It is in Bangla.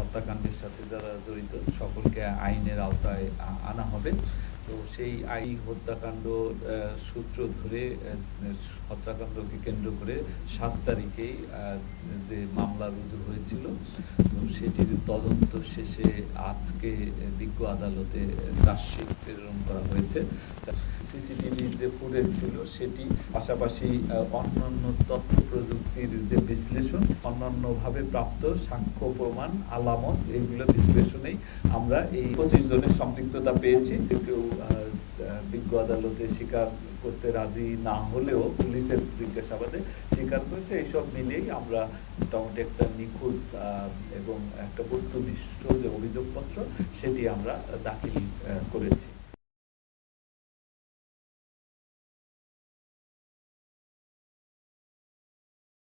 হত্যাকাণ্ডের সাথে যারা জড়িত সকলকে আইনের আওতায় আনা হবে। তো সেই হত্যাকাণ্ড সূত্র ধরে হত্যাকাণ্ডকে কেন্দ্র করে 7 তারিখেই যে মামলা রুজু হয়েছিল, তো সেটির তদন্ত শেষে আজকে বিজ্ঞ আদালতে চার্জশিট প্রেরণ করা হয়েছে। সিসিটিভি যে ফুটেজ ছিল সেটি, পাশাপাশি অন্যান্য তথ্য প্রযুক্তির যে বিশ্লেষণ, অন্যান্যভাবে প্রাপ্ত সাক্ষ্য প্রমাণ আলামত, এইগুলো বিশ্লেষণেই আমরা এই 25 জনের সম্পৃক্ততা পেয়েছি। কেউ বিজ্ঞ আদালতে স্বীকার করতে রাজি না হলেও পুলিশের জিজ্ঞাসাবাদে স্বীকার করেছে। এইসব মিলেই আমরা মোটামুটি একটা নিখুঁত এবং একটা বস্তুনিষ্ঠ যে অভিযোগপত্র সেটি আমরা দাখিল করেছি।